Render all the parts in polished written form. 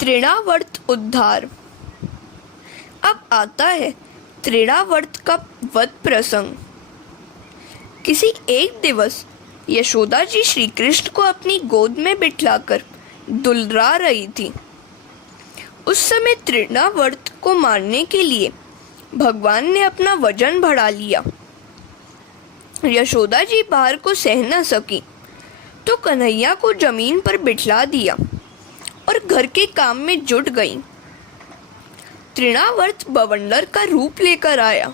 तृणावर्त उद्धार। अब आता है तृणावर्त का वध प्रसंग। किसी एक दिवस यशोदा जी श्री कृष्ण को अपनी गोद में बिठलाकर दुलरा रही थी। उस समय तृणावर्त को मारने के लिए भगवान ने अपना वजन बढ़ा लिया। यशोदा जी भार को सह न सकी तो कन्हैया को जमीन पर बिठला दिया और घर के काम में जुट गई। तृणावर्त बवंडर का रूप लेकर आया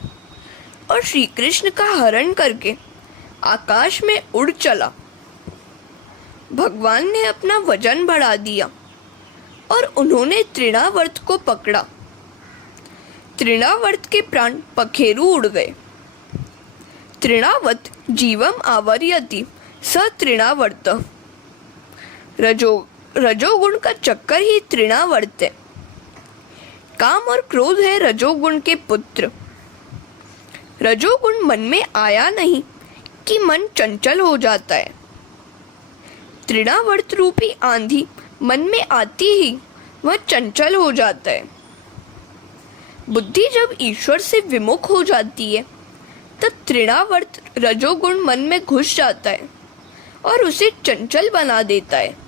और श्री कृष्ण का हरण करके आकाश में उड़ चला। भगवान ने अपना वजन बढ़ा दिया और उन्होंने तृणावर्त को पकड़ा। तृणावर्त के प्राण पखेरु उड़ गए। तृणावत जीवम आवर्यति स तृणावर्त। रजोगुण का चक्कर ही तृणावर्त है। काम और क्रोध है रजोगुण के पुत्र। रजोगुण मन में आया नहीं कि मन चंचल हो जाता है। तृणावर्त रूपी आंधी मन में आती ही वह चंचल हो जाता है। बुद्धि जब ईश्वर से विमुख हो जाती है तब तृणावर्त रजोगुण मन में घुस जाता है और उसे चंचल बना देता है।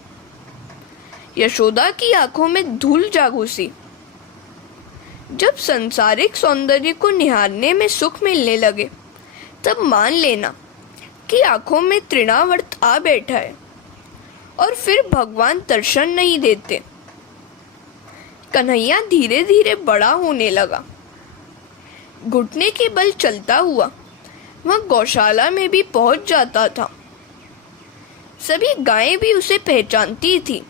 यशोदा की आंखों में धूल जा घुसी। जब सांसारिक सौंदर्य को निहारने में सुख मिलने लगे तब मान लेना कि आंखों में तृणावर्त आ बैठा है और फिर भगवान दर्शन नहीं देते। कन्हैया धीरे धीरे बड़ा होने लगा। घुटने के बल चलता हुआ वह गौशाला में भी पहुंच जाता था। सभी गायें भी उसे पहचानती थी।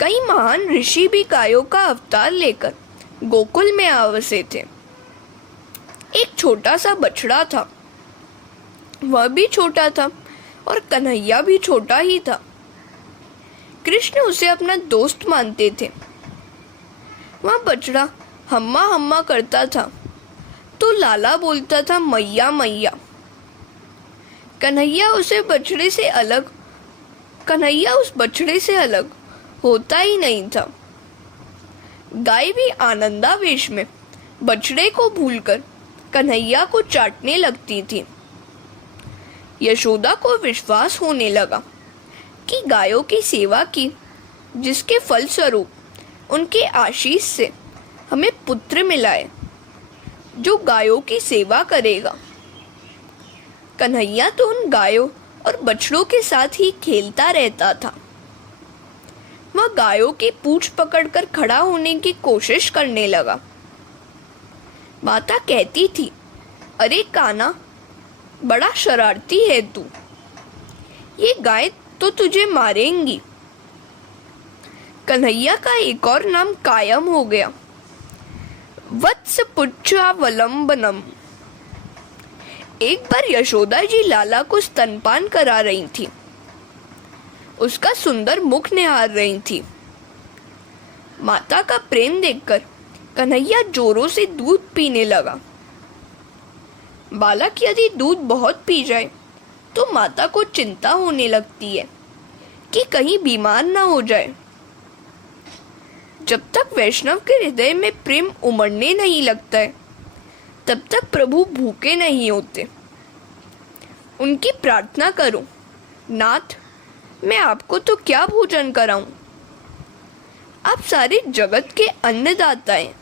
कई महान ऋषि भी गायों का अवतार लेकर गोकुल में आवासे थे। एक छोटा सा बछड़ा था, वह भी छोटा था और कन्हैया भी छोटा ही था। कृष्ण उसे अपना दोस्त मानते थे। वह बछड़ा हम्मा हम्मा करता था तो लाला बोलता था मैया मैया। कन्हैया उस बछड़े से अलग होता ही नहीं था। गाय भी आनंदावेश में बछड़े को भूलकर कन्हैया को चाटने लगती थी। यशोदा को विश्वास होने लगा कि गायों की सेवा की, जिसके फलस्वरूप उनके आशीष से हमें पुत्र मिला है जो गायों की सेवा करेगा। कन्हैया तो उन गायों और बछड़ों के साथ ही खेलता रहता था। वह गायों की पूंछ पकड़कर खड़ा होने की कोशिश करने लगा। माता कहती थी, अरे काना, बड़ा शरारती है तू, ये गाय तो तुझे मारेंगी। कन्हैया का एक और नाम कायम हो गया, वत्स पुच्छावलंबनम। एक बार यशोदा जी लाला को स्तनपान करा रही थी। उसका सुंदर मुख निहार रही थी। माता का प्रेम देखकर कन्हैया जोरों से दूध पीने लगा। बालक यदि दूध बहुत पी जाए तो माता को चिंता होने लगती है कि कहीं बीमार ना हो जाए। जब तक वैष्णव के हृदय में प्रेम उमड़ने नहीं लगता है तब तक प्रभु भूखे नहीं होते। उनकी प्रार्थना करो, नाथ, मैं आपको तो क्या भोजन कराऊं? आप सारे जगत के अन्नदाता हैं।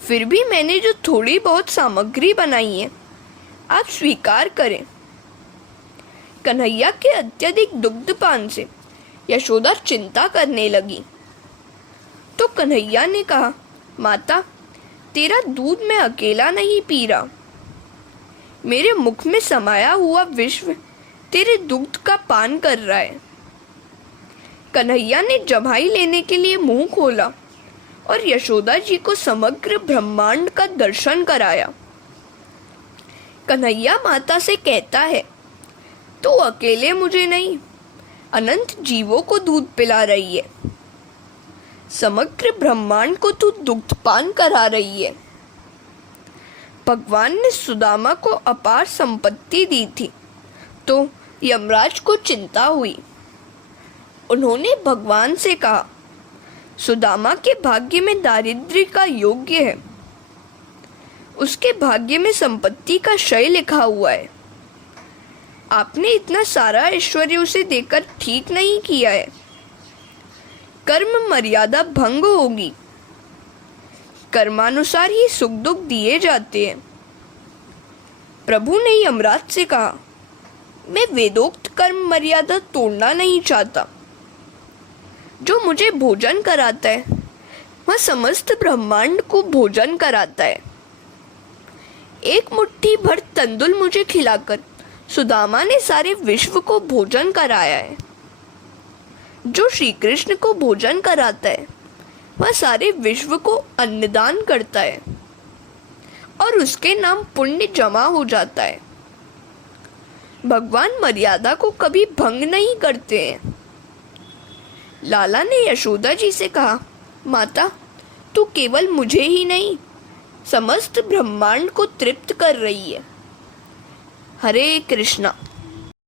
फिर भी मैंने जो थोड़ी बहुत सामग्री बनाई है आप स्वीकार करें। कन्हैया के अत्यधिक दुग्धपान से यशोदा चिंता करने लगी। तो कन्हैया ने कहा, माता, तेरा दूध मैं अकेला नहीं पी रहा। मेरे मुख में समाया हुआ विश्व तेरे दुग्ध का पान कर रहा है। कन्हैया ने जम्हाई लेने के लिए मुंह खोला और यशोदा जी को समग्र ब्रह्मांड का दर्शन कराया। कन्हैया माता से कहता है, तू अकेले मुझे नहीं, अनंत जीवों को दूध पिला रही है। समग्र ब्रह्मांड को तू दुग्धपान करा रही है। भगवान ने सुदामा को अपार संपत्ति दी थी तो यमराज को चिंता हुई। उन्होंने भगवान से कहा, सुदामा के भाग्य में दारिद्र्य का योग्य है, उसके भाग्य में संपत्ति का क्षय लिखा हुआ है। आपने इतना सारा ऐश्वर्य उसे देकर ठीक नहीं किया है। कर्म मर्यादा भंग होगी। कर्मानुसार ही सुख दुख दिए जाते हैं। प्रभु ने यमराज से कहा, मैं वेदोक्त कर्म मर्यादा तोड़ना नहीं चाहता। जो मुझे भोजन कराता है वह समस्त ब्रह्मांड को भोजन कराता है। एक मुट्ठी भर तंदुल मुझे खिलाकर सुदामा ने सारे विश्व को भोजन कराया है। जो श्री कृष्ण को भोजन कराता है वह सारे विश्व को अन्नदान करता है और उसके नाम पुण्य जमा हो जाता है। भगवान मर्यादा को कभी भंग नहीं करते हैं। लाला ने यशोदा जी से कहा, माता, तू केवल मुझे ही नहीं समस्त ब्रह्मांड को तृप्त कर रही है। हरे कृष्णा।